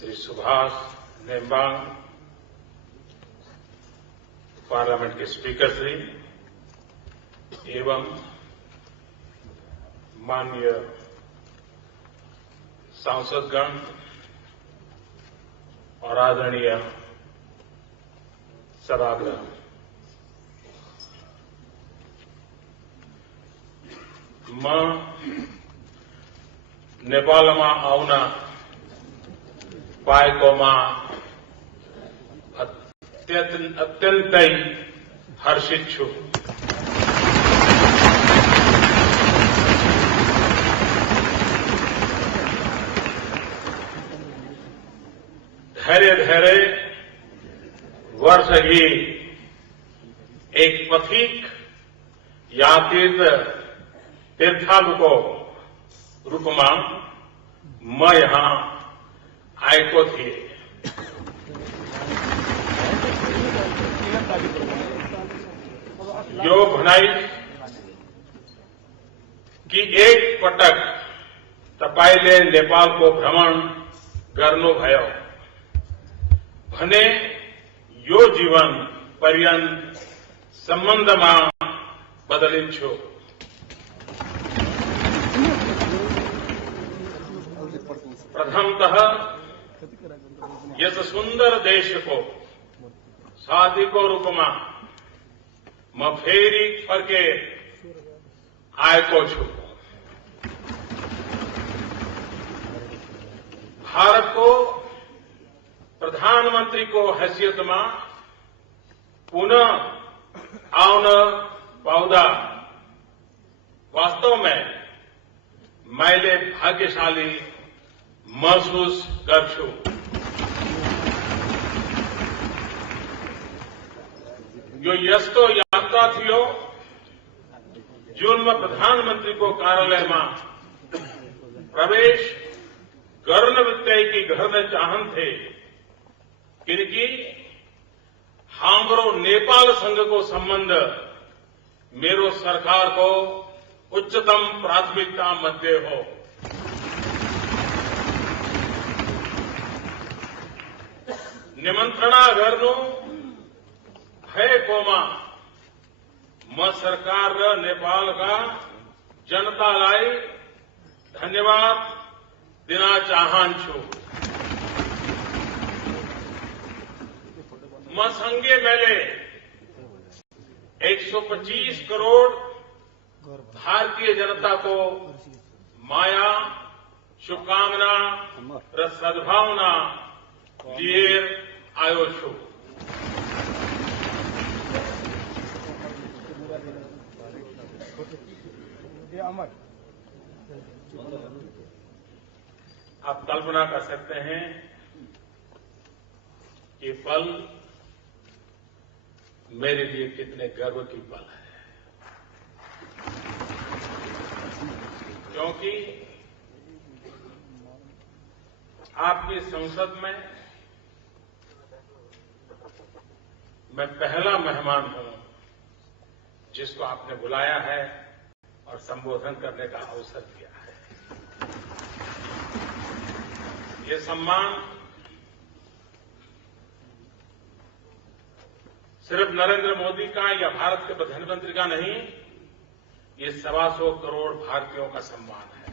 Shri Subhash Nembang, parliament के speaker Shri एवं माननीय सांसदगण और आदरणीय सभागृह, मैं नेपाल में आवना पाएको में अत्यंत हर्षित छू। धैर्य वर्ष ही एक पथिक या तीर्थालु को रूप में मैं यहां आएको थी। यो भनाई कि एक पटक तपाईले नेपाल को भ्रमण गर्नुभयो भने यो जीवन पर्यन्त सम्बन्धमा बदलिन्छ। प्रथमतः यस सुंदर देश को साथी को रूप में मैं फेरी फर्के आएको छु। भारत को प्रधानमंत्री को हैसियत में पुनः आउन पाउँदा वास्तव में मैले भाग्यशाली महसूस गर्छु। यो यस्तो यात्रा थियो जुन में प्रधानमंत्री को कार्यालय में प्रवेश गर्न बित्तिकै गर्न चाहन्थे, किनकि हाम्रो नेपालसँगको सम्बन्ध मेरो सरकार को उच्चतम प्राथमिकता मध्ये हो। निमन्त्रणा गर्नु भएकोमा म सरकार र नेपालका जनतालाई धन्यवाद दिन चाहन्छु। म सँगै मैले 125 करोड़ भारतीय जनता को माया, शुभकामना र सद्भावना लिएर आयो छु। आप कल्पना कर सकते हैं ये पल मेरे लिए कितने गर्व की पल है, क्योंकि आपकी संसद में मैं पहला मेहमान हूं जिसको आपने बुलाया है और संबोधन करने का अवसर दिया है। ये सम्मान सिर्फ नरेंद्र मोदी का या भारत के प्रधानमंत्री का नहीं, ये 125 करोड़ भारतीयों का सम्मान है।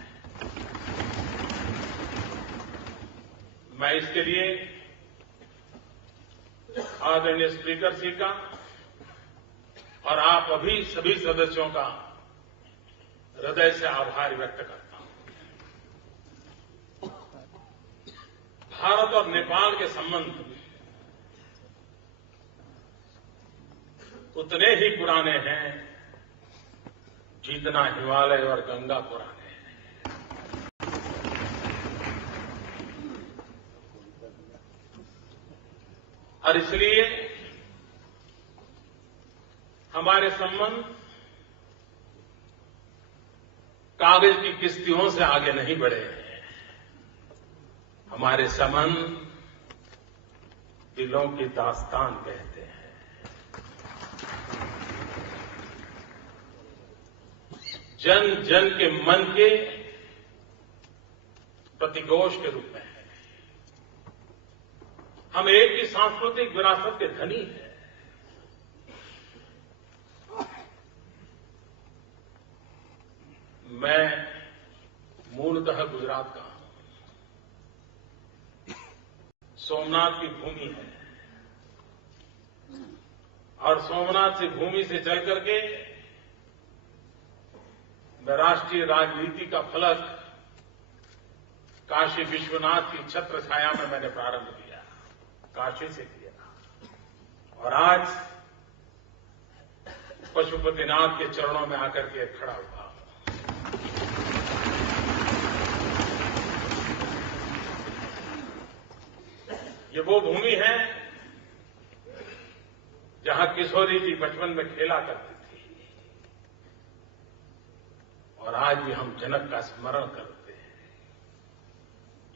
मैं इसके लिए आदरणीय स्पीकर जी का और आप अभी सभी सदस्यों का हृदय से आभार व्यक्त करता हूं। भारत और नेपाल के संबंध उतने ही पुराने हैं जितना हिमालय और गंगा पुराने हैं। और इसलिए हमारे संबंध कागज की किस्तियों से आगे नहीं बढ़े हैं। हमारे संबंध दिलों की दास्तान कहते हैं। जन जन के मन के प्रतिघोष के रूप में है। हम एक ही सांस्कृतिक विरासत के धनी हैं। मैं मूलतः गुजरात का हूं। सोमनाथ की भूमि है और सोमनाथ की भूमि से चल करके मैं राष्ट्रीय राजनीति का फलक काशी विश्वनाथ की छत्र छाया में मैंने प्रारंभ किया, काशी से किया और आज पशुपतिनाथ के चरणों में आकर के खड़ा हुआ। ये वो भूमि है जहां किशोरी जी बचपन में खेला करती थी और आज भी हम जनक का स्मरण करते हैं।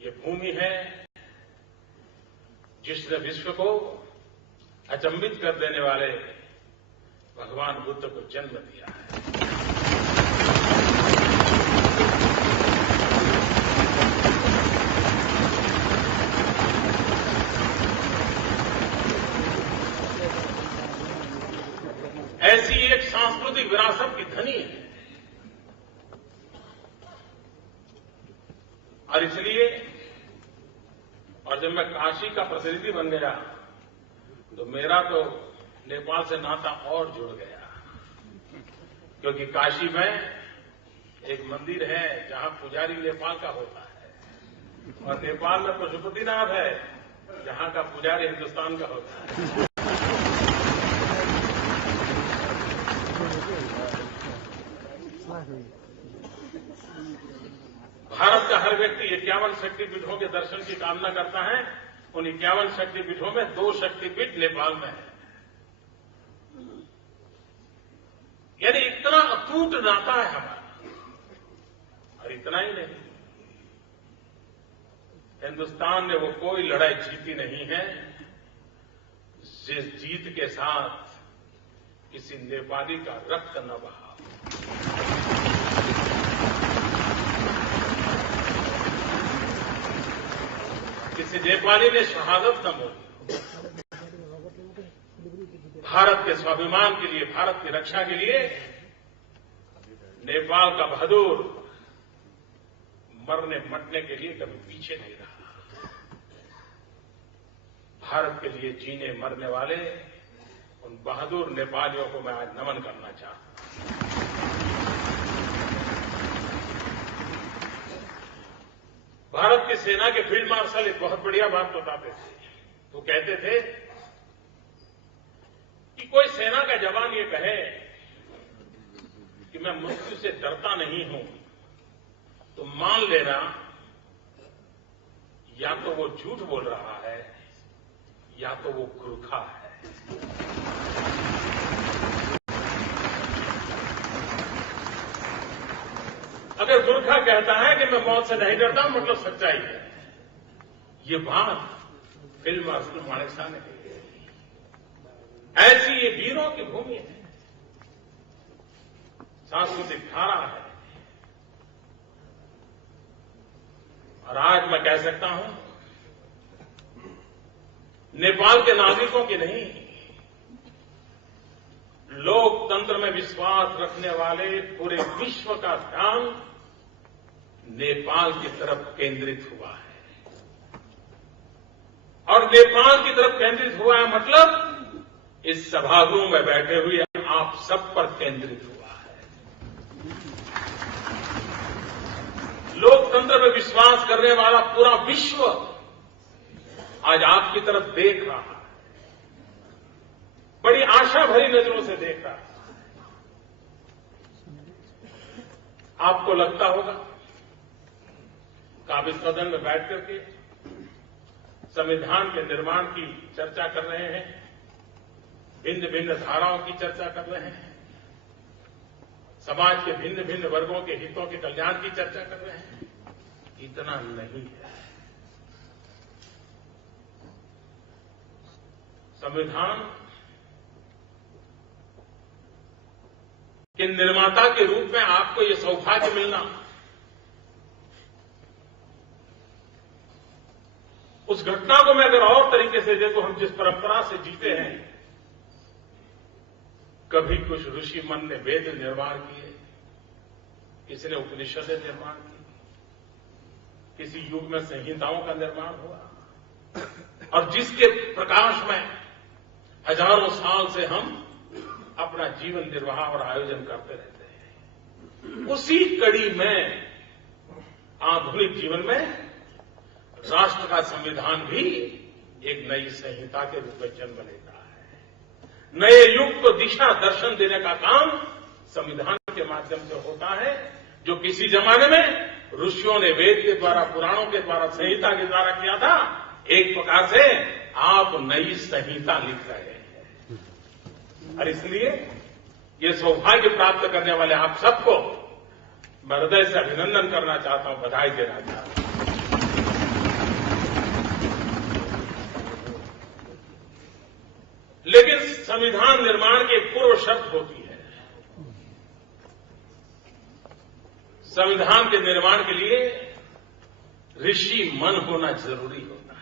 ये भूमि है जिसने विश्व को अचंभित कर देने वाले भगवान बुद्ध को जन्म दिया है। ऐसी एक सांस्कृतिक विरासत की धनी है और इसलिए और जब मैं काशी का प्रतिनिधि बन गया तो मेरा तो नेपाल से नाता और जुड़ गया, क्योंकि काशी में एक मंदिर है जहां पुजारी नेपाल का होता है और नेपाल में पशुपतिनाथ है जहां का पुजारी हिंदुस्तान का होता है। भारत का हर व्यक्ति 51 शक्तिपीठों के दर्शन की कामना करता है। उन 51 शक्तिपीठों में 2 शक्तिपीठ नेपाल में है। यानी इतना अटूट नाता है हमारा। और इतना ही नहीं, हिंदुस्तान ने वो कोई लड़ाई जीती नहीं है जिस जीत के साथ किसी नेपाली का रक्त न बहा। किसी नेपाली ने शहादत न मोली। भारत के स्वाभिमान के लिए, भारत की रक्षा के लिए नेपाल का बहादुर मरने मटने के लिए कभी पीछे नहीं रहा। भारत के लिए जीने मरने वाले उन बहादुर नेपालियों को मैं आज नमन करना चाहता हूं। भारत की सेना के फील्ड मार्शल एक बहुत बढ़िया बात बताते थे। वो कहते थे कि कोई सेना का जवान ये कहे कि मैं मृत्यु से डरता नहीं हूं तो मान लेना या तो वो झूठ बोल रहा है या तो वो गुरखा है। अगर गुरखा कहता है कि मैं मौत से नहीं डरता हूं, मतलब सच्चाई है। ये बात फील्ड मार्शल मानेकशॉ ने कही। ऐसी ये वीरों की भूमि है, सांस्कृतिक धारा है। और आज मैं कह सकता हूं नेपाल के नागरिकों की नहीं, लोकतंत्र में विश्वास रखने वाले पूरे विश्व का ध्यान नेपाल की तरफ केंद्रित हुआ है। और नेपाल की तरफ केंद्रित हुआ है मतलब इस सभागृह में बैठे हुए आप सब पर केंद्रित हुआ है। लोकतंत्र में विश्वास करने वाला पूरा विश्व आज आपकी तरफ देख रहा है, बड़ी आशा भरी नजरों से देख रहा है। आपको लगता होगा कि आप इस सदन में बैठ करके संविधान के निर्माण की चर्चा कर रहे हैं, भिन्न भिन्न धाराओं की चर्चा कर रहे हैं, समाज के भिन्न भिन्न वर्गों के हितों के कल्याण की चर्चा कर रहे हैं। इतना नहीं है। संविधान के निर्माता के रूप में आपको ये सौभाग्य मिलना, उस घटना को मैं अगर और तरीके से देखो, हम जिस परंपरा से जीते हैं, कभी कुछ ऋषि मन ने वेद निर्माण किए, किसी ने उपनिषदें निर्माण की, किसी युग में संहिताओं का निर्माण हुआ, और जिसके प्रकाश में हजारों साल से हम अपना जीवन निर्वाह और आयोजन करते रहते हैं। उसी कड़ी में आधुनिक जीवन में राष्ट्र का संविधान भी एक नई संहिता के रूप में जन्म लेता है। नए युग को दिशा दर्शन देने का काम संविधान के माध्यम से होता है, जो किसी जमाने में ऋषियों ने वेद के द्वारा, पुराणों के द्वारा, संहिता के द्वारा किया था। एक प्रकार से आप नई संहिता लिख रहे हैं, और इसलिए ये सौभाग्य प्राप्त करने वाले आप सबको मैं हृदय से अभिनंदन करना चाहता हूं, बधाई देना चाहता हूं। लेकिन संविधान निर्माण की एक पूर्व शर्त होती है। संविधान के निर्माण के लिए ऋषि मन होना जरूरी होता है।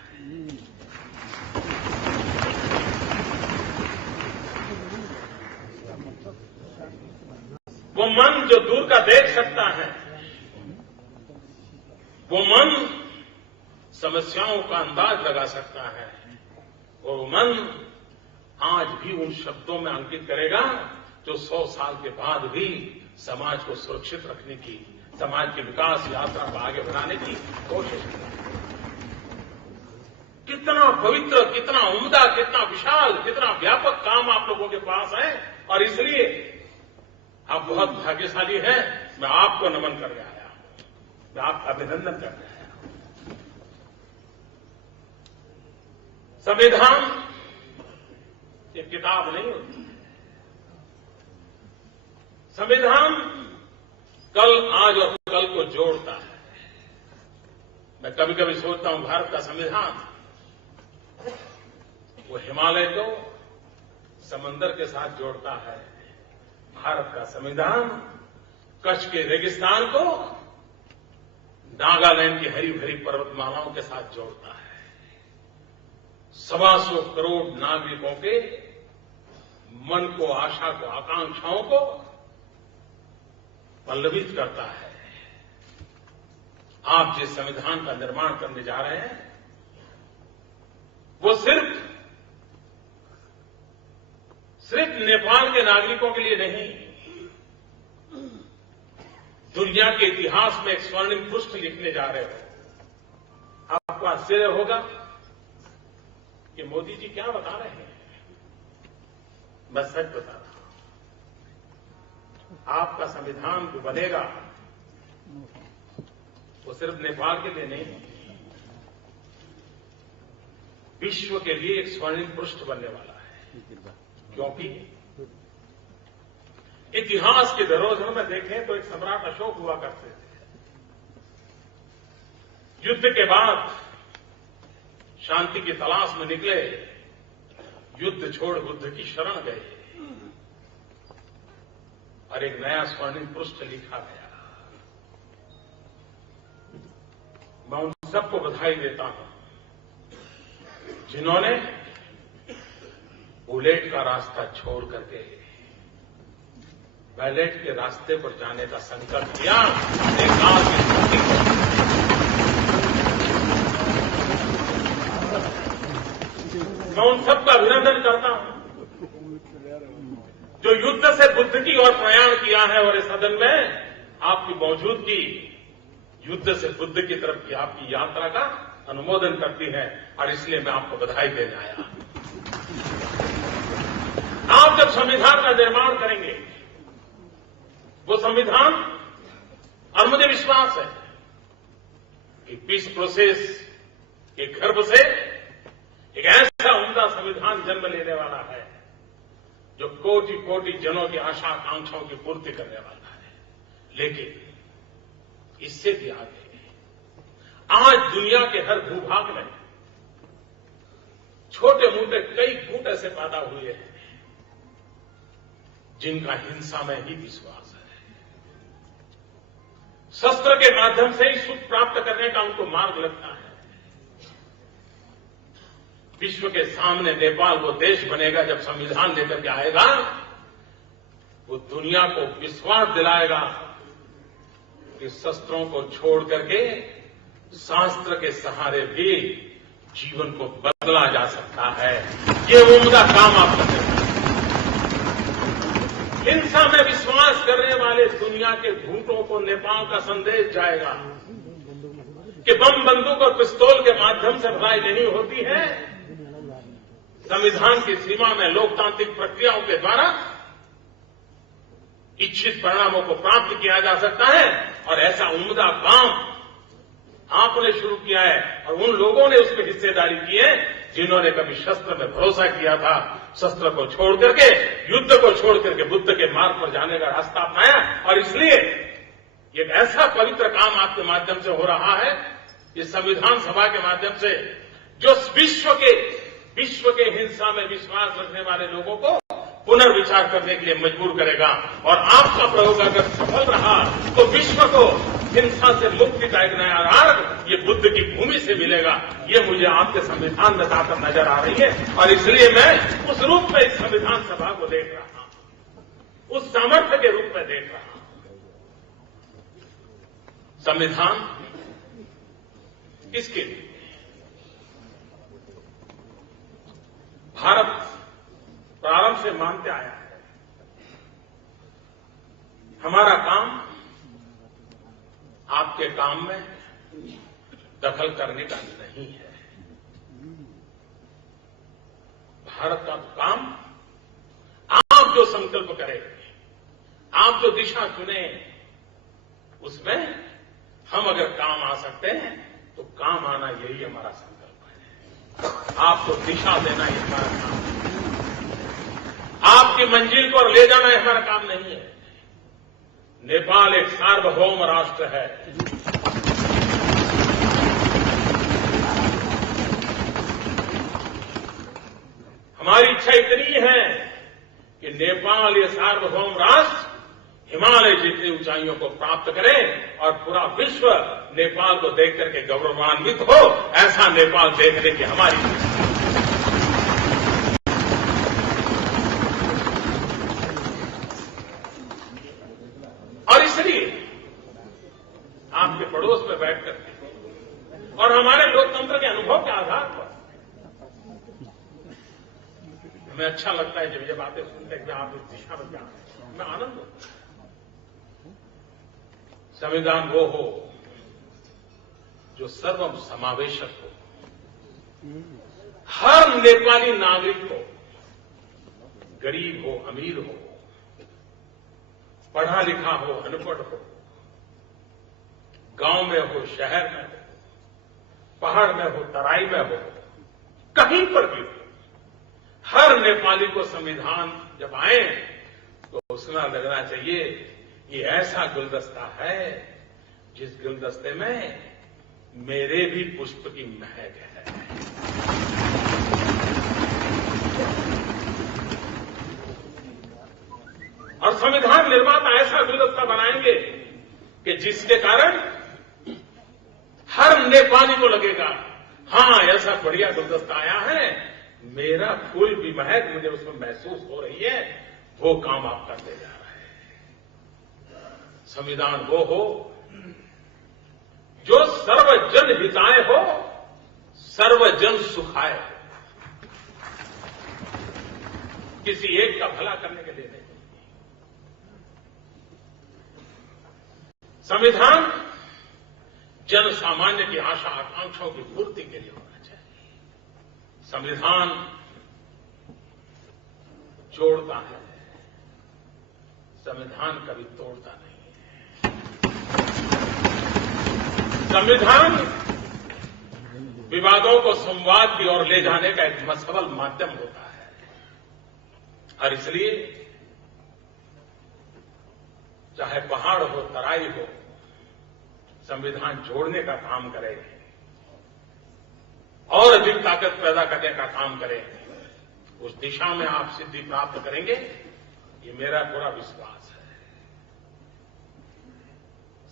वो मन जो दूर का देख सकता है, वो मन समस्याओं का अंदाज लगा सकता है, वो मन आज भी उन शब्दों में अंकित करेगा जो 100 साल के बाद भी समाज को सुरक्षित रखने की, समाज की विकास यात्रा को आगे बढ़ाने की कोशिश करेगा। कितना पवित्र, कितना उम्दा, कितना विशाल, कितना व्यापक काम आप लोगों के पास है, और इसलिए आप बहुत भाग्यशाली हैं। मैं आपको नमन करने आया हूं, मैं आपका अभिनंदन करने आया हूं। संविधान ये किताब नहीं होती। संविधान कल, आज और कल को जोड़ता है। मैं कभी कभी सोचता हूं, भारत का संविधान वो हिमालय को समंदर के साथ जोड़ता है, भारत का संविधान कच्छ के रेगिस्तान को नागालैंड की हरी भरी पर्वतमालाओं के साथ जोड़ता है, 125 करोड़ नागरिकों के मन को, आशा को, आकांक्षाओं को पल्लवित करता है। आप जिस संविधान का निर्माण करने जा रहे हैं, वो सिर्फ नेपाल के नागरिकों के लिए नहीं, दुनिया के इतिहास में एक स्वर्णिम पृष्ठ लिखने जा रहे हो। आपको आश्चर्य होगा कि मोदी जी क्या बता रहे हैं। मैं सच बता रहा हूं, आपका संविधान जो बनेगा वो सिर्फ नेपाल के लिए नहीं, विश्व के लिए एक स्वर्णिम पृष्ठ बनने वाला है। क्योंकि इतिहास के धरोहर में देखें तो एक सम्राट अशोक हुआ करते थे। युद्ध के बाद शांति की तलाश में निकले, युद्ध छोड़ बुद्ध की शरण गए, और एक नया स्वर्णिम पृष्ठ लिखा गया। मैं उन सबको बधाई देता हूं जिन्होंने बुलेट का रास्ता छोड़ करके बैलेट के रास्ते पर जाने का संकल्प किया। मैं उन सबका अभिनंदन करता हूं जो युद्ध से बुद्ध की ओर प्रयाण किया है, और इस सदन में आपकी मौजूदगी युद्ध से बुद्ध की तरफ की आपकी यात्रा का अनुमोदन करती है, और इसलिए मैं आपको बधाई देने आया। आप जब संविधान का निर्माण करेंगे, वो संविधान, और मुझे विश्वास है कि पीस प्रोसेस के गर्भ से एक ऐसा उम्दा संविधान जन्म लेने वाला है जो कोटि कोटि जनों की आशा आकांक्षाओं की पूर्ति करने वाला है। लेकिन इससे भी आगे आज दुनिया के हर भूभाग में छोटे मोटे कई गुट ऐसे पैदा हुए हैं जिनका हिंसा में ही विश्वास है, शस्त्र के माध्यम से ही सुख प्राप्त करने का उनको मार्ग लगता है। विश्व के सामने नेपाल वो देश बनेगा जब संविधान लेकर के आएगा, वो दुनिया को विश्वास दिलाएगा कि शस्त्रों को छोड़ करके शास्त्र के सहारे भी जीवन को बदला जा सकता है। ये उम्दा काम आप करते हैं। हिंसा में विश्वास करने वाले दुनिया के झूठों को नेपाल का संदेश जाएगा कि बम, बंदूक और पिस्तौल के माध्यम से भलाई नहीं होती है। संविधान की सीमा में लोकतांत्रिक प्रक्रियाओं के द्वारा इच्छित परिणामों को प्राप्त किया जा सकता है। और ऐसा उम्दा काम आपने शुरू किया है और उन लोगों ने उसमें हिस्सेदारी की है जिन्होंने कभी शस्त्र में भरोसा किया था, शस्त्र को छोड़ करके, युद्ध को छोड़ करके बुद्ध के मार्ग पर जाने का रास्ता अपनाया। और इसलिए एक ऐसा पवित्र काम आपके माध्यम से हो रहा है, इस संविधान सभा के माध्यम से, जो विश्व के हिंसा में विश्वास रखने वाले लोगों को पुनर्विचार करने के लिए मजबूर करेगा। और आपका प्रयोग अगर सफल रहा तो विश्व को हिंसा से मुक्ति का एक नया मार्ग ये बुद्ध की भूमि से मिलेगा। ये मुझे आपके संविधान में ताकत नजर आ रही है और इसलिए मैं उस रूप में इस संविधान सभा को देख रहा हूं, उस सामर्थ्य के रूप में देख रहा हूं। संविधान किसके लिए? भारत प्रारंभ से मानते आया है हमारा काम आपके काम में दखल करने का नहीं है। भारत का काम आप जो संकल्प करें, आप जो दिशा चुने, उसमें हम अगर काम आ सकते हैं तो काम आना यही हमारा संकल्प है। आपको दिशा देना ही हमारा काम है। आपकी मंजिल को ले जाना हमारा काम नहीं है। नेपाल एक सार्वभौम राष्ट्र है। हमारी इच्छा इतनी है कि नेपाल ये सार्वभौम राष्ट्र हिमालय जितनी ऊंचाइयों को प्राप्त करे और पूरा विश्व नेपाल को देख करके गौरवान्वित हो। ऐसा नेपाल देखने की हमारी और इसलिए आपके पड़ोस में बैठ करके और हमारे लोकतंत्र के अनुभव के आधार पर हमें अच्छा लगता है जब ये बातें सुनते हैं कि आप इस दिशा में जा रहे हैं। हमें आनंद होता है। संविधान वो हो जो सर्व समावेशक हो, हर नेपाली नागरिक को, गरीब हो, अमीर हो, पढ़ा लिखा हो, अनपढ़ हो, गांव में हो, शहर में हो, पहाड़ में हो, तराई में हो, कहीं पर भी हो, हर नेपाली को संविधान जब आए तो उसमें लगना चाहिए ये ऐसा गुलदस्ता है जिस गुलदस्ते में मेरे भी पुष्प की महक है। और संविधान निर्माता ऐसा गुलदस्ता बनाएंगे कि जिसके कारण हर नेपाली को लगेगा, हां ऐसा बढ़िया गुलदस्ता आया है, मेरा फूल भी महक मुझे उसमें महसूस हो रही है। वो काम आप करते जा रहे हैं। संविधान वो हो जो सर्वजन हिताय हो, सर्वजन सुखाय हो, किसी एक का भला करने के लिए नहीं। संविधान जन सामान्य की आशा आकांक्षाओं की पूर्ति के लिए होना चाहिए। संविधान जोड़ता है, संविधान कभी तोड़ता नहीं है। संविधान विवादों को संवाद की ओर ले जाने का एक सबल माध्यम होता है और इसलिए चाहे पहाड़ हो, तराई हो, संविधान जोड़ने का काम करे और अधिक ताकत पैदा करने का काम करे। उस दिशा में आप सिद्धि प्राप्त करेंगे, ये मेरा पूरा विश्वास है।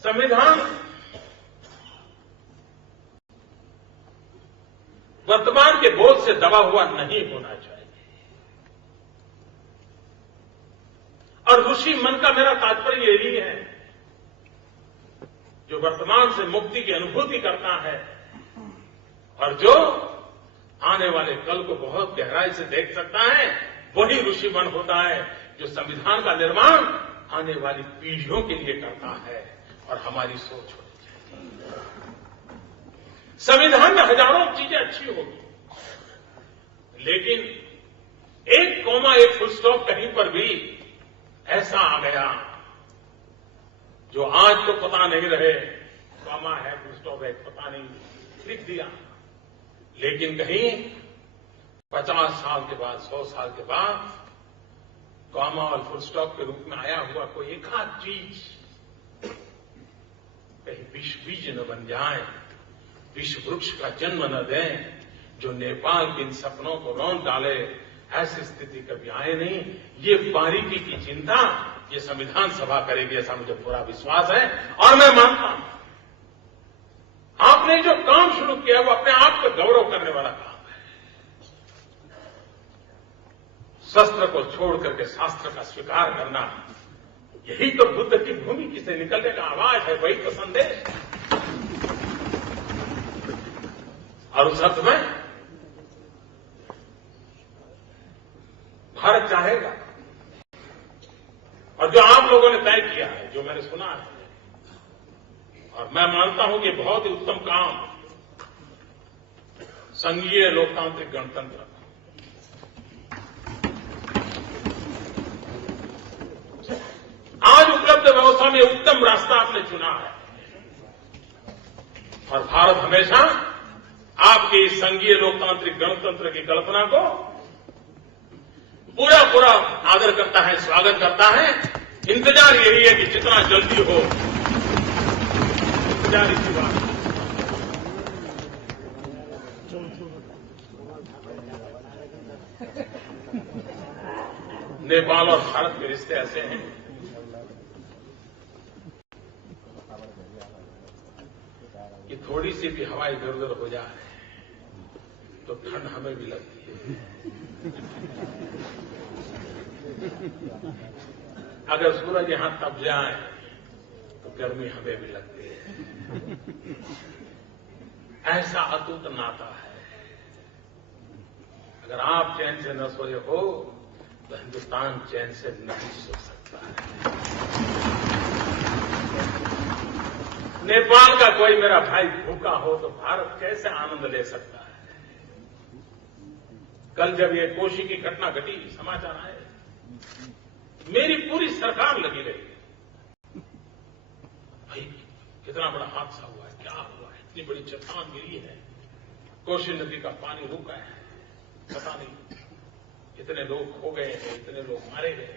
संविधान वर्तमान के बोझ से से दबा हुआ नहीं होना चाहिए। और ऋषि मन का मेरा तात्पर्य यही है, जो वर्तमान से मुक्ति की अनुभूति करता है और जो आने वाले कल को बहुत गहराई से देख सकता है, वही ऋषि मन होता है, जो संविधान का निर्माण आने वाली पीढ़ियों के लिए करता है। और हमारी सोच होनी चाहिए। संविधान में हजारों चीजें अच्छी होगी, लेकिन एक कॉमा, एक फुल स्टॉप कहीं पर भी ऐसा आ गया जो आज तो पता नहीं रहे, कॉमा है, फुल स्टॉप है, पता नहीं, लिख दिया, लेकिन कहीं 50 साल के बाद, 100 साल के बाद कॉमा और फुल स्टॉप के रूप में आया हुआ कोई एक आध चीज कहीं विश्व बीज न बन जाए, विश्व वृक्ष का जन्म न दें, जो नेपाल के इन सपनों को रौंद डाले। ऐसी स्थिति कभी आए नहीं। ये बारीकी की चिंता ये संविधान सभा करेगी, ऐसा मुझे पूरा विश्वास है। और मैं मानता हूं, आपने जो काम शुरू किया वो अपने आप को गौरव करने वाला काम है। शस्त्र को छोड़ करके शास्त्र का स्वीकार करना, यही तो बुद्ध की भूमि से निकलने का आवाज है, वही तो संदेश। और उस अर्थ में भारत चाहेगा, और जो आप लोगों ने तय किया है, जो मैंने सुना है, और मैं मानता हूं कि बहुत ही उत्तम काम, संघीय लोकतांत्रिक गणतंत्र, आज उपलब्ध व्यवस्था में उत्तम रास्ता आपने चुना है। और भारत हमेशा आपके इस संघीय लोकतांत्रिक गणतंत्र की कल्पना को पूरा पूरा आदर करता है, स्वागत करता है। इंतजार यही है कि जितना जल्दी हो, इंतजार इसी बात। नेपाल और भारत के रिश्ते ऐसे हैं कि थोड़ी सी भी हवा इधर उधर हो जाए तो ठंड हमें भी लगती है। अगर सूरज यहां तप जाए तो गर्मी हमें भी लगती है। ऐसा अटूट नाता है। अगर आप चैन से न सोए हो तो हिंदुस्तान चैन से नहीं सो सकता है। नेपाल का कोई मेरा भाई भूखा हो तो भारत कैसे आनंद ले सकता है। कल जब ये कोशी की घटना घटी, समाचार आए, मेरी पूरी सरकार लगी रही। भाई कितना बड़ा हादसा हुआ है, क्या हुआ है, इतनी बड़ी चट्टान गिरी है, कोशी नदी का पानी रुक गया है, पता नहीं इतने लोग खो गए हैं, इतने लोग मारे गए।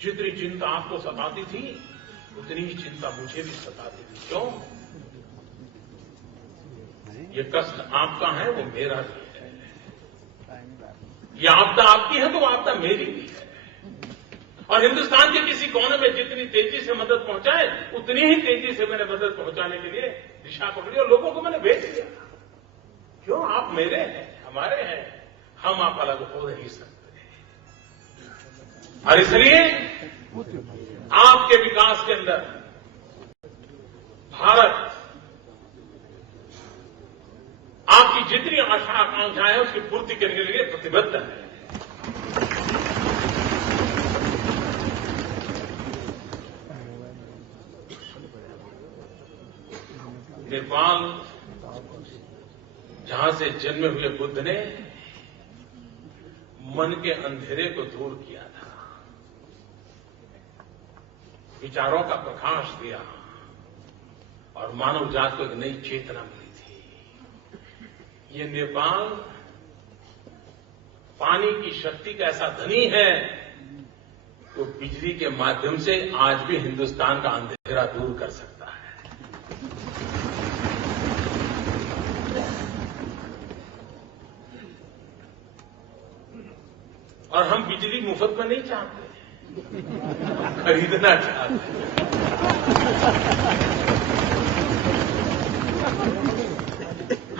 जितनी चिंता आपको सताती थी उतनी ही चिंता मुझे भी सताती थी। क्यों? ये कष्ट आपका है, वो मेरा भी है। ये आपदा आपकी है तो वो आपदा मेरी भी है। और हिंदुस्तान के किसी कोने में जितनी तेजी से मदद पहुंचाए उतनी ही तेजी से मैंने मदद पहुंचाने के लिए दिशा पकड़ी और लोगों को मैंने भेज दिया। क्यों? आप मेरे हैं, हमारे हैं, हम आप अलग हो नहीं सकते। और इसलिए आपके विकास के अंदर भारत आपकी जितनी आशा आकांक्षाएं हैं उसकी पूर्ति करने के लिए प्रतिबद्ध है। नेपाल जहां से जन्मे हुए बुद्ध ने मन के अंधेरे को दूर किया था, विचारों का प्रकाश दिया और मानव जात को एक नई चेतना मिली थी। ये नेपाल पानी की शक्ति का ऐसा धनी है तो बिजली के माध्यम से आज भी हिंदुस्तान का अंधेरा दूर कर सकता है। और हम बिजली मुफ्त में नहीं चाहते, खरीदना चाहते हैं।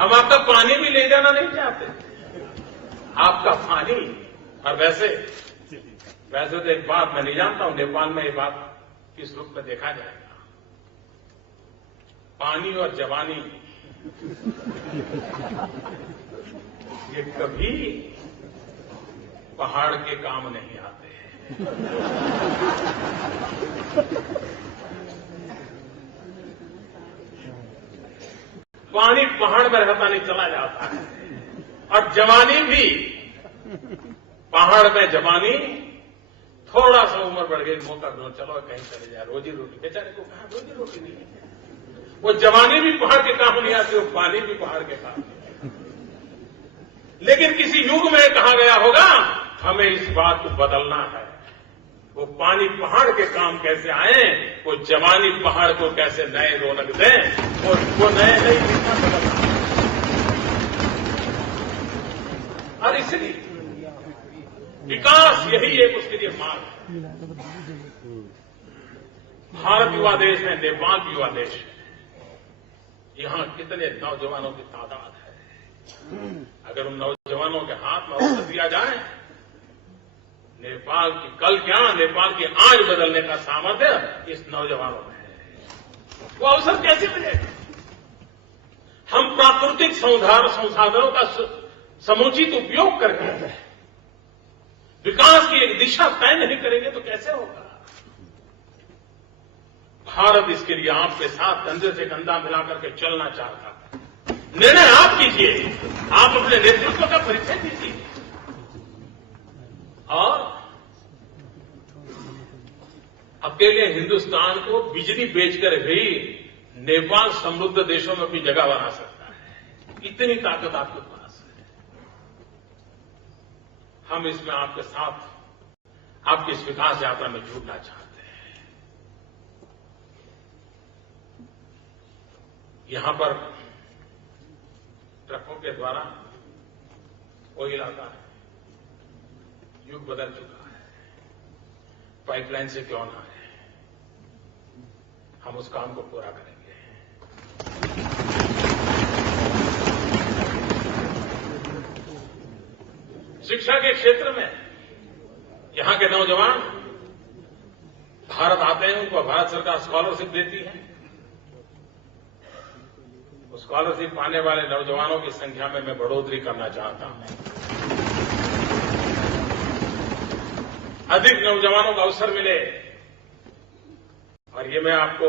हम आपका पानी भी ले जाना नहीं चाहते, आपका पानी। और वैसे तो एक बात मैं नहीं जानता हूं, नेपाल में ये बात किस रूप में देखा जाएगा। पानी और जवानी ये कभी पहाड़ के काम नहीं आते। पानी पहाड़ में रहता नहीं, चला जाता है। और जवानी भी, पहाड़ में जवानी थोड़ा सा उम्र बढ़ गई, मौका दो, चलो कहीं चले जाए, रोजी रोटी। बेचारे को कहा रोजी रोटी नहीं है। वो जवानी भी पहाड़ के काम नहीं आती, वो पानी भी पहाड़ के काम नहीं आती। लेकिन किसी युग में कहा गया होगा, हमें इस बात को बदलना है। वो पानी पहाड़ के काम कैसे आए, वो जवानी पहाड़ को कैसे नए रौनक दें, और वो नए दिशा बदलना। और इसलिए विकास यही एक उसके लिए मार्ग है। भारत युवा देश है, नेपाल भी युवा देश है। यहां कितने नौजवानों की तादाद है। अगर उन नौजवानों के हाथ में अवसर दिया जाए, नेपाल की कल क्या, नेपाल की आज बदलने का सामर्थ्य इस नौजवानों में है। वो अवसर कैसे मिलेगा? हम प्राकृतिक संसाधनों का समुचित उपयोग करके विकास की एक दिशा तय नहीं करेंगे तो कैसे होगा? भारत इसके लिए आपके साथ कंधे से कंधा मिलाकर के चलना चाहता है। निर्णय आप कीजिए, आप अपने नेतृत्व का परिचय दीजिए। और अकेले हिंदुस्तान को बिजली बेचकर भी नेपाल समृद्ध देशों में अपनी जगह बना सकता है। इतनी ताकत आपके पास है। हम इसमें आपके साथ, आपकी इस विकास यात्रा में जुड़ना चाहते हैं। यहां पर ट्रकों के द्वारा कोयला का युग बदल चुका है। पाइपलाइन से क्यों ना है, हम उस काम को पूरा करेंगे। शिक्षा के क्षेत्र में यहां के नौजवान भारत आते हैं, उनको भारत सरकार स्कॉलरशिप देती है। उस स्कॉलरशिप पाने वाले नौजवानों की संख्या में मैं बढ़ोतरी करना चाहता हूं। अधिक नौजवानों को अवसर मिले, और ये मैं आपको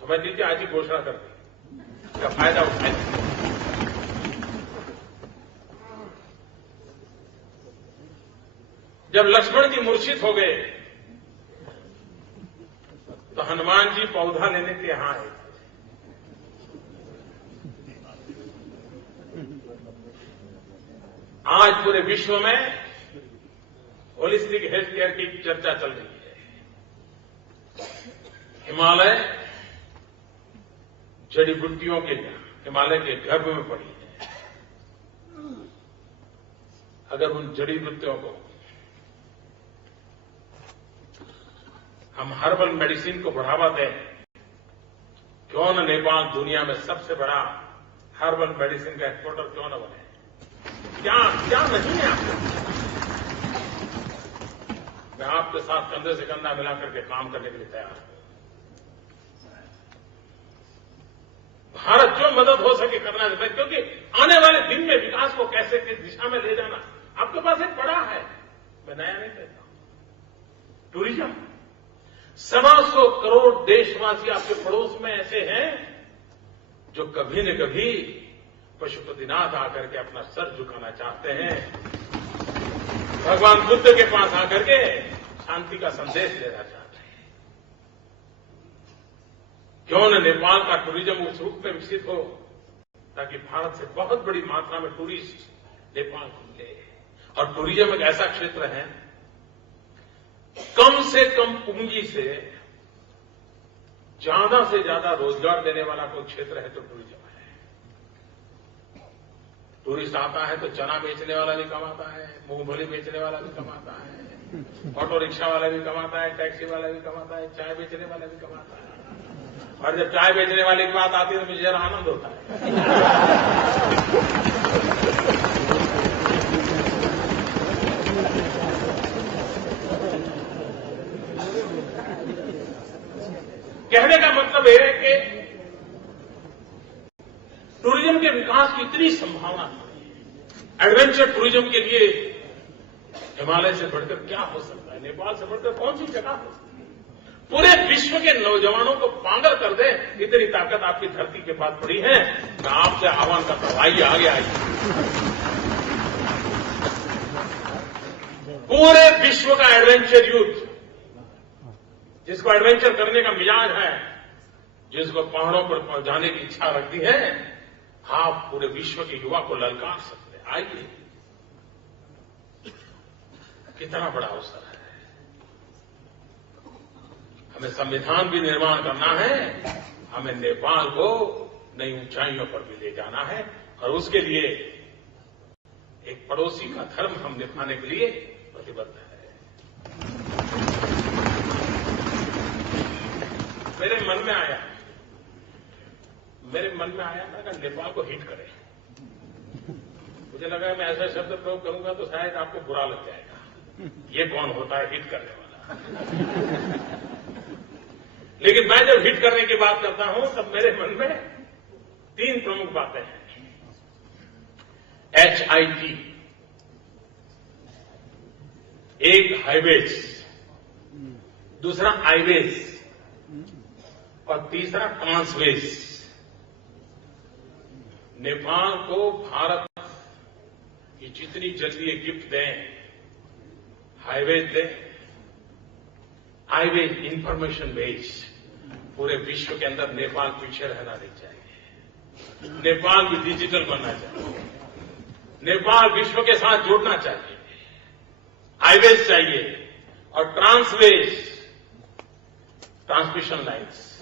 समझ लीजिए, आज ही घोषणा कर दी, इसका फायदा उठाएं। जब लक्ष्मण जी मूर्छित हो गए तो हनुमान जी पौधा लेने के यहां आए। आज पूरे विश्व में होलिस्टिक हेल्थ केयर की चर्चा चल रही है। हिमालय जड़ी बूटियों के, हिमालय के गर्भ में पड़ी है। अगर उन जड़ी बूटियों को हम हर्बल मेडिसिन को बढ़ावा दें, क्यों न नेपाल दुनिया में सबसे बड़ा हर्बल मेडिसिन का एक्सपोर्टर क्यों न बने? क्या क्या नहीं है आपको? मैं आपके साथ कंधे से कंधा मिलाकर के काम करने के लिए तैयार हूं। भारत जो मदद हो सके करना चाहता है, क्योंकि आने वाले दिन में विकास को कैसे किस दिशा में ले जाना आपके पास एक बड़ा है। मैं नया नहीं कहता हूं। टूरिज्म, 125 करोड़ देशवासी आपके पड़ोस में ऐसे हैं जो कभी न कभी पशुपतिनाथ आकर के अपना सर झुकाना चाहते हैं, भगवान बुद्ध के पास आकर के शांति का संदेश देना चाहते हैं। क्यों न नेपाल का टूरिज्म उस रूप में विकसित हो ताकि भारत से बहुत बड़ी मात्रा में टूरिस्ट नेपाल को मिले। और टूरिज्म एक ऐसा क्षेत्र है, कम से कम पूंजी से ज्यादा रोजगार देने वाला कोई क्षेत्र है तो टूरिज्म है। टूरिस्ट आता है तो चना बेचने वाला भी कमाता है, मूंगफली बेचने वाला भी कमाता है, ऑटो रिक्शा वाला भी कमाता है, टैक्सी वाला भी कमाता है, चाय बेचने वाला भी कमाता है। और जब चाय बेचने वाले की बात आती है तो मुझे जरा आनंद होता है। कहने का मतलब है कि टूरिज्म के विकास की इतनी संभावना है। एडवेंचर टूरिज्म के लिए हिमालय से बढ़कर क्या हो सकता है, नेपाल से बढ़कर कौन सी जगह हो सकती है। पूरे विश्व के नौजवानों को पागल कर दे, इतनी ताकत आपकी धरती के पास पड़ी है। मैं आपसे आह्वान करता हूं, आइए आगे आइए। पूरे विश्व का एडवेंचर यूथ, जिसको एडवेंचर करने का मिजाज है, जिसको पहाड़ों पर जाने की इच्छा रखती है, आप पूरे विश्व के युवा को ललकार सकते हैं। आइए, कितना बड़ा अवसर है। हमें संविधान भी निर्माण करना है, हमें नेपाल को नई ऊंचाइयों पर भी ले जाना है, और उसके लिए एक पड़ोसी का धर्म हम निभाने के लिए प्रतिबद्ध है। मेरे मन में आया मैं कहा नेपाल को हिट करें। मुझे लगा मैं ऐसा शब्द प्रयोग करूंगा तो शायद आपको बुरा लग जाएगा, ये कौन होता है हिट करने वाला। लेकिन मैं जब हिट करने की बात करता हूं तब मेरे मन में 3 प्रमुख बातें हैं। HIT, एक हाईवेज, दूसरा हाईवेज और तीसरा ट्रांसवेज। नेपाल को भारत की जितनी जल्दी ये गिफ्ट दें, हाईवेज दें, हाईवेज इंफॉर्मेशन बेस, पूरे विश्व के अंदर नेपाल पीछे रहना नहीं चाहिए। नेपाल भी डिजिटल बनना चाहिए, नेपाल विश्व के साथ जुड़ना चाहिए। हाईवेज चाहिए और ट्रांसवेज, ट्रांसमिशन लाइन्स।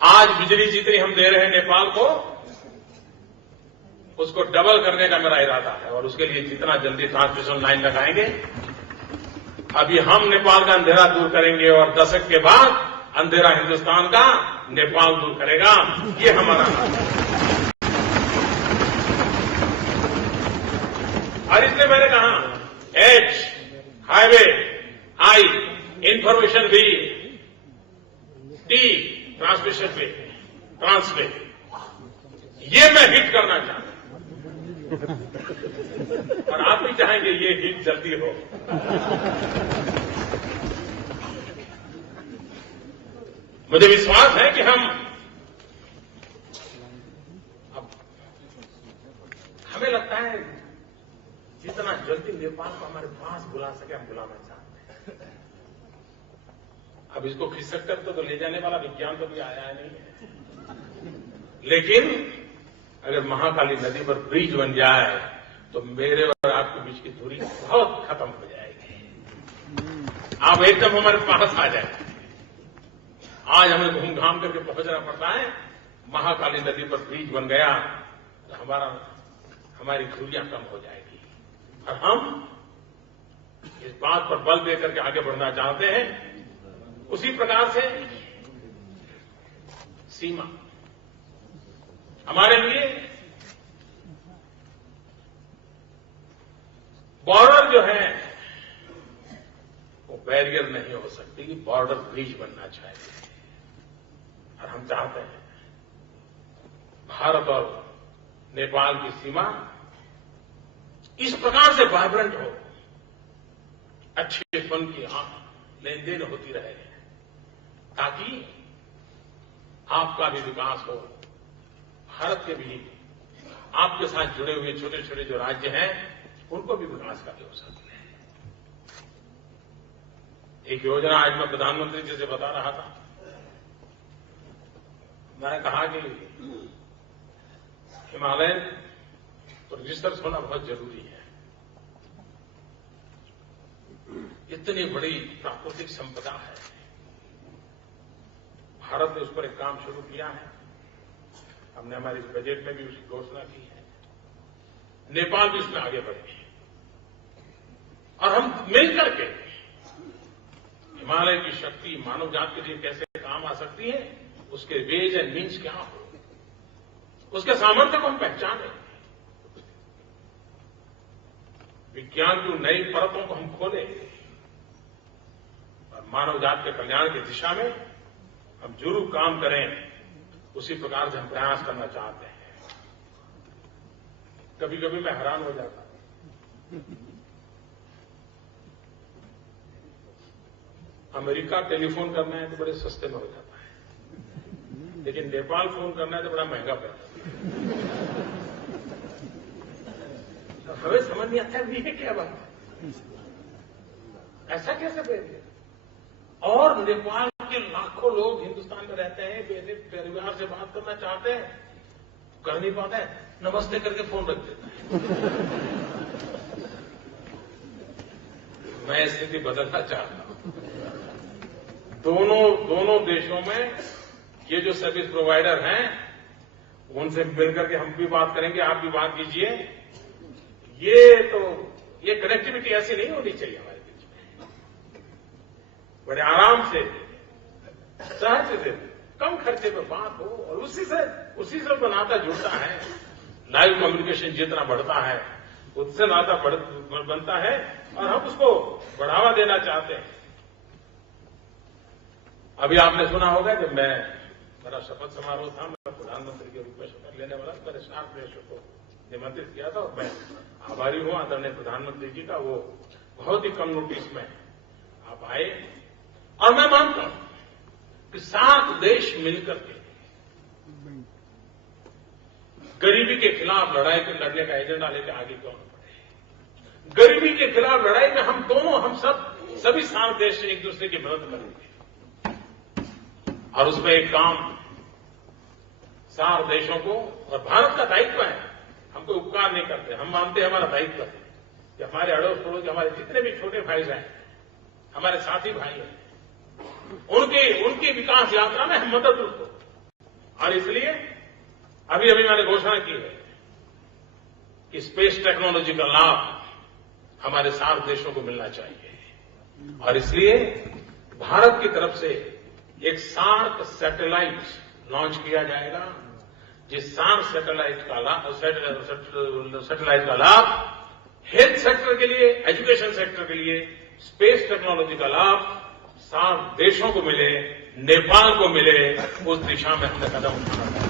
आज बिजली जितनी हम दे रहे हैं नेपाल को, उसको डबल करने का मेरा इरादा है, और उसके लिए जितना जल्दी ट्रांसमिशन लाइन लगाएंगे। अभी हम नेपाल का अंधेरा दूर करेंगे और दशक के बाद अंधेरा हिंदुस्तान का नेपाल दूर करेगा, ये हमारा नाम है। और इसलिए मैंने कहा H highway, I information way, T transmission way, transway, ये मैं हिट करना चाहता हूं और आप भी चाहेंगे ये हिट जल्दी हो। मुझे विश्वास है कि हमें लगता है जितना जल्दी नेपाल को हमारे पास बुला सके हम बुलाना चाहते हैं। अब इसको खिसक कर तो ले जाने वाला विज्ञान तो भी आया नहीं है, लेकिन अगर महाकाली नदी पर ब्रिज बन जाए तो मेरे और आपके बीच की दूरी बहुत खत्म हो जाएगी। आप एकदम हमारे पास आ जाए। आज हमें घूम घाम करके पहुंचना पड़ता है, महाकाली नदी पर ब्रिज बन गया तो हमारी दूरियां कम हो जाएगी। और हम इस बात पर बल देकर के आगे बढ़ना चाहते हैं। उसी प्रकार से सीमा हमारे लिए बॉर्डर जो है वो बैरियर नहीं हो सकती, बॉर्डर ब्रिज बनना चाहिए। और हम चाहते हैं भारत और नेपाल की सीमा इस प्रकार से वाइब्रेंट हो, अच्छे फन की लेन देन होती रहे, ताकि आपका भी विकास हो, भारत के भी आपके साथ जुड़े हुए छोटे छोटे जो राज्य हैं उनको भी विकास का अवसर मिले। एक योजना आज मैं प्रधानमंत्री जी से बता रहा था। मैंने कहा कि हिमालय तो रिसर्च होना बहुत जरूरी है। इतनी बड़ी प्राकृतिक संपदा है, भारत ने उस पर एक काम शुरू किया है। हमने हमारे इस बजट में भी उसकी घोषणा की है। नेपाल भी उसमें आगे बढ़े और हम मिलकर के हिमालय की शक्ति मानव जात के लिए कैसे काम आ सकती है, उसके वेज एंड मीन्स क्या हो, उसके सामर्थ्य को हम पहचानें, विज्ञान की नई परतों को हम खोलें और मानव जात के कल्याण की दिशा में हम जरूर काम करें। उसी प्रकार से हम प्रयास करना चाहते हैं। कभी कभी मैं हैरान हो जाता हूं। अमेरिका टेलीफोन करना है तो बड़े सस्ते में हो जाता है, लेकिन नेपाल फोन करना है तो बड़ा महंगा पड़ता है। तो हमें समझ नहीं आता है ये क्या बात है, ऐसा कैसे भेज दिया। और नेपाल के लाखों लोग हिंदुस्तान में रहते हैं, मेरे परिवार से बात करना चाहते हैं, कर नहीं पाते हैं, नमस्ते करके फोन रख देता है। मैं स्थिति बदलना चाहता हूं। दोनों देशों में ये जो सर्विस प्रोवाइडर हैं, उनसे मिलकर के हम भी बात करेंगे, आप भी बात कीजिए। ये कनेक्टिविटी ऐसी नहीं होनी चाहिए हमारे बीच में। बड़े आराम से, सहज से, कम खर्चे में बात हो और उसी से नाता जुड़ता है। लाइव कम्युनिकेशन जितना बढ़ता है उससे नाता बनता है और हम उसको बढ़ावा देना चाहते हैं। अभी आपने सुना होगा कि मेरा शपथ समारोह था, मैं प्रधानमंत्री के रूप में शपथ लेने वाला, मैंने 7 देशों को निमंत्रित किया था और मैं आभारी हूं आदरणीय प्रधानमंत्री जी का। वो बहुत ही कम नोटिस में आप आए और मैं मानता हूं कि 7 देश मिलकर के गरीबी के खिलाफ लड़ने का एजेंडा लेकर आगे क्यों न बढ़े। गरीबी के खिलाफ लड़ाई में हम सभी 7 देश एक दूसरे की मदद करेंगे और उसमें एक काम 7 देशों को, और भारत का दायित्व है, हम कोई उपकार नहीं करते, हम मानते हैं हमारा दायित्व है कि हमारे अड़ोस पड़ोस हमारे जितने भी छोटे भाई हैं, हमारे साथी भाई हैं, उनकी विकास यात्रा में हम मदद करो। और इसलिए अभी मैंने घोषणा की है कि स्पेस टेक्नोलॉजी का लाभ हमारे 7 देशों को मिलना चाहिए और इसलिए भारत की तरफ से एक सार्क सैटेलाइट लॉन्च किया जाएगा। जिस सार्क सैटेलाइट का लाभ हेल्थ सेक्टर के लिए, एजुकेशन सेक्टर के लिए, स्पेस टेक्नोलॉजी का लाभ 7 देशों को मिले, नेपाल को मिले, उस दिशा में हमने कदम उठाना है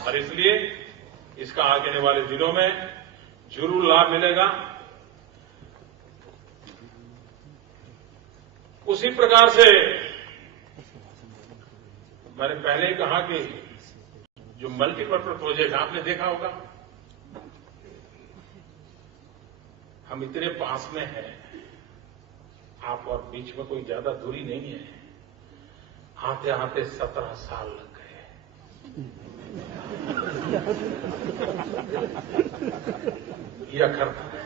और इसलिए इसका आने वाले दिनों में जरूर लाभ मिलेगा। उसी प्रकार से मैंने पहले ही कहा कि जो मल्टीपर्पज प्रोजेक्ट आपने देखा होगा, हम इतने पास में हैं, आप और बीच में कोई ज्यादा दूरी नहीं है। आते आते 17 साल लग गए। यह करता है।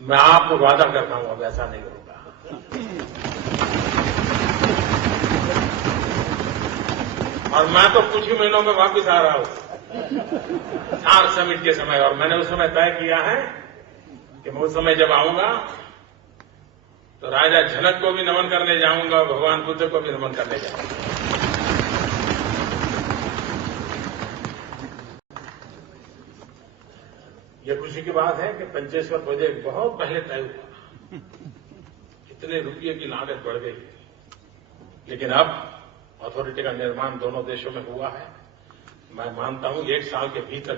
मैं आपको वादा करता हूं अब ऐसा नहीं होगा। और मैं तो कुछ ही महीनों में वापस आ रहा हूं सार्क समिट के समय, और मैंने उस समय तय किया है कि मैं उस समय जब आऊंगा तो राजा जनक को भी नमन करने जाऊंगा और भगवान बुद्ध को भी नमन करने जाऊंगा। यह खुशी की बात है कि पंचेश्वर प्रोजेक्ट बहुत पहले तय हुआ, कितने रुपये की लागत बढ़ गई, लेकिन अब अथॉरिटी का निर्माण दोनों देशों में हुआ है। मैं मानता हूं 1 साल के भीतर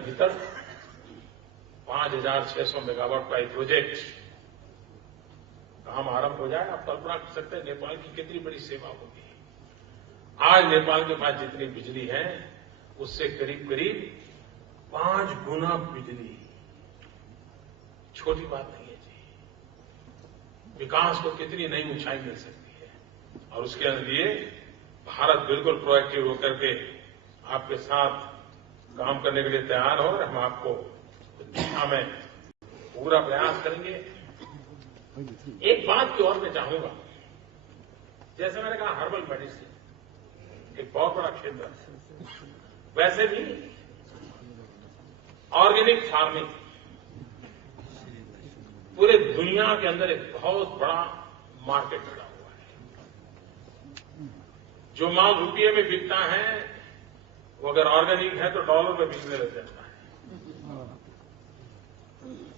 5,600 मेगावाट का एक प्रोजेक्ट काम आरंभ हो जाए। आप कल्पना कर सकते हैं नेपाल की कितनी बड़ी सेवा होगी। आज नेपाल के पास जितनी बिजली है उससे करीब 5 गुना बिजली। छोटी बात नहीं है जी। विकास को कितनी नई ऊंचाई मिल सकती है और उसके लिए भारत बिल्कुल प्रोएक्टिव होकर के आपके साथ काम करने के लिए तैयार हो और हम आपको दिशा में पूरा प्रयास करेंगे। एक बात की और मैं चाहूंगा, जैसे मैंने कहा हर्बल मेडिसिन एक बहुत बड़ा क्षेत्र है, वैसे भी ऑर्गेनिक फार्मिंग पूरे दुनिया के अंदर एक बहुत बड़ा मार्केट खड़ा हुआ है। जो माल रुपये में बिकता है वो अगर ऑर्गेनिक है तो डॉलर में बिकने लग जाता है।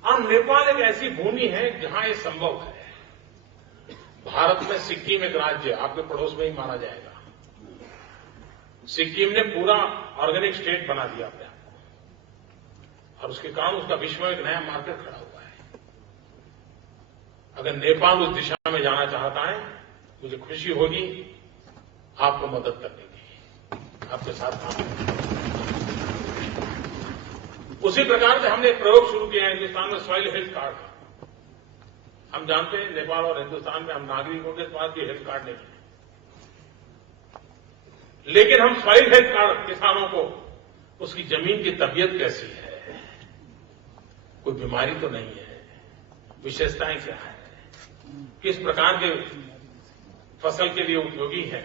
और नेपाल एक ऐसी भूमि है जहां ये संभव है। भारत में सिक्किम एक राज्य आपके पड़ोस में ही माना जाएगा। सिक्किम ने पूरा ऑर्गेनिक स्टेट बना दिया अपने आप को और उसके कारण उसका विश्व में एक नया मार्केट खड़ा हुआ है। अगर नेपाल उस दिशा में जाना चाहता है मुझे खुशी होगी आपको मदद करने की, आपके साथ काम करने की। उसी प्रकार से हमने एक प्रयोग शुरू किया है हिन्दुस्तान में सॉइल हेल्थ कार्ड का। हम जानते हैं नेपाल और हिन्दुस्तान में हम नागरिकों के पास भी हेल्थ कार्ड नहीं है, लेकिन हम सॉइल हेल्थ कार्ड किसानों को उसकी जमीन की तबीयत कैसी है, कोई बीमारी तो नहीं है, विशेषताएं क्या है, किस प्रकार के फसल के लिए उपयोगी है,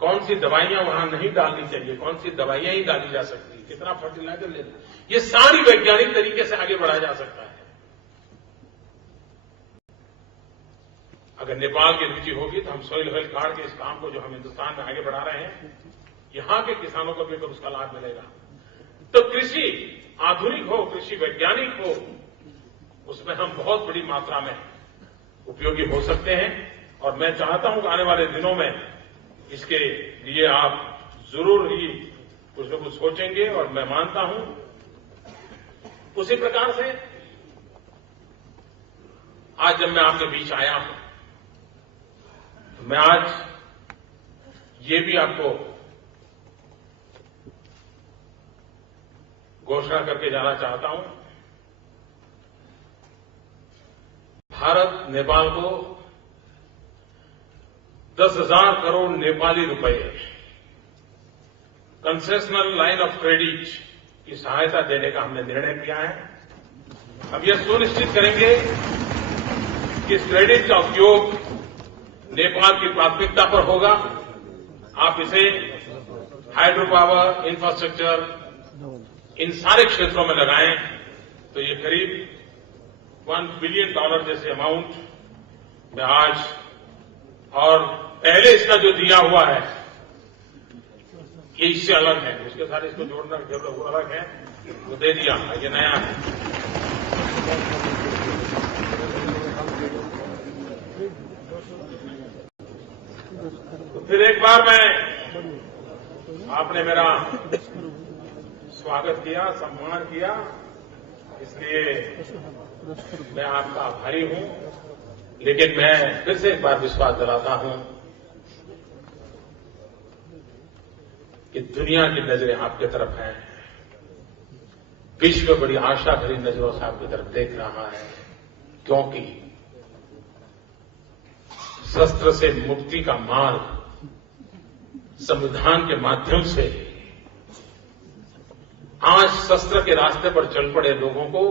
कौन सी दवाइयां वहां नहीं डालनी चाहिए, कौन सी दवाइयां ही डाली जा सकती है, कितना फर्टिलाइजर लेना, ये सारी वैज्ञानिक तरीके से आगे बढ़ाया जा सकता है। अगर नेपाल की रुचि होगी तो हम सॉइल हेल्थ कार्ड के इस काम को जो हम हिन्दुस्तान में आगे बढ़ा रहे हैं यहां के किसानों को भी अगर उसका लाभ मिलेगा तो कृषि आधुनिक हो, कृषि वैज्ञानिक हो, उसमें हम बहुत बड़ी मात्रा में उपयोगी हो सकते हैं। और मैं चाहता हूं कि आने वाले दिनों में इसके लिए आप जरूर ही कुछ न कुछ सोचेंगे और मैं मानता हूं उसी प्रकार से आज जब मैं आपके बीच आया हूं तो मैं आज ये भी आपको घोषणा करके जाना चाहता हूं, भारत नेपाल को 10,000 करोड़ नेपाली रुपए कंसेशनल लाइन ऑफ क्रेडिट की सहायता देने का हमने निर्णय किया है। अब यह सुनिश्चित करेंगे कि इस क्रेडिट का उपयोग नेपाल की प्राथमिकता पर होगा। आप इसे हाइड्रो पावर, इंफ्रास्ट्रक्चर, इन सारे क्षेत्रों में लगाएं तो ये करीब $1 बिलियन जैसे अमाउंट में आज और पहले इसका जो दिया हुआ है ये इससे अलग है, उसके साथ इसको जोड़ना जो अलग है वो दे दिया, ये नया है। तो फिर एक बार आपने मेरा स्वागत किया, सम्मान किया, इसलिए मैं आपका आभारी हूं। लेकिन मैं फिर से एक बार विश्वास दिलाता हूं कि दुनिया की नजरें आपकी तरफ हैं, विश्व बड़ी आशा भरी नजरों से आपकी तरफ देख रहा है, क्योंकि शस्त्र से मुक्ति का मार्ग संविधान के माध्यम से आज शस्त्र के रास्ते पर चल पड़े लोगों को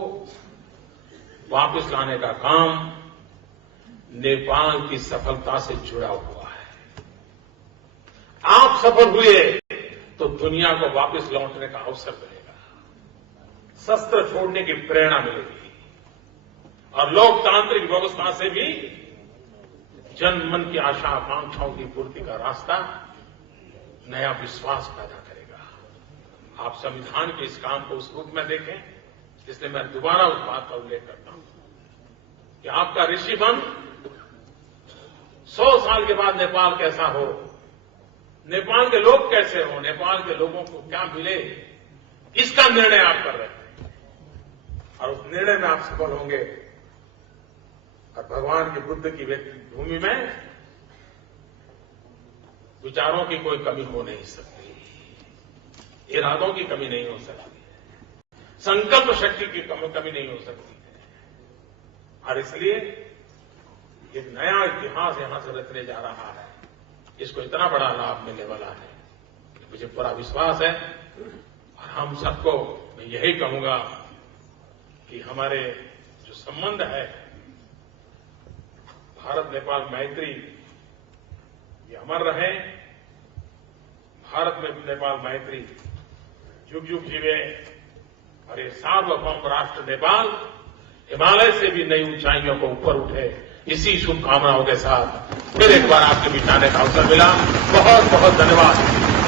वापस लाने का काम नेपाल की सफलता से जुड़ा हुआ है। आप सफल हुए तो दुनिया को वापस लौटने का अवसर मिलेगा, शस्त्र छोड़ने की प्रेरणा मिलेगी और लोकतांत्रिक व्यवस्था से भी जन मन की आशा आकांक्षाओं की पूर्ति का रास्ता नया विश्वास पैदा करेगा। आप संविधान के इस काम को उस रूप में देखें, इसलिए मैं दोबारा उस बात का उल्लेख करता हूं कि आपका ऋषिवन 100 साल के बाद नेपाल कैसा हो, नेपाल के लोग कैसे हो, नेपाल के लोगों को क्या मिले, इसका निर्णय आप कर रहे हैं और उस निर्णय में आप सफल होंगे और भगवान की बुद्ध की भूमि में विचारों की कोई कमी हो नहीं सकती, इरादों की कमी नहीं हो सकती, संकल्प शक्ति की कमी नहीं हो सकती है। और इसलिए एक नया इतिहास यहां से रचने जा रहा है, इसको इतना बड़ा लाभ मिलने वाला है, मुझे पूरा विश्वास है। और हम सबको मैं यही कहूंगा कि हमारे जो संबंध है भारत नेपाल मैत्री ये अमर रहे, भारत में नेपाल मैत्री जुग जुग जीवे और ये सार्वभौम राष्ट्र नेपाल हिमालय से भी नई ऊंचाइयों को ऊपर उठे, इसी शुभकामनाओं के साथ फिर एक बार आपके बीच आने का अवसर मिला। बहुत बहुत धन्यवाद।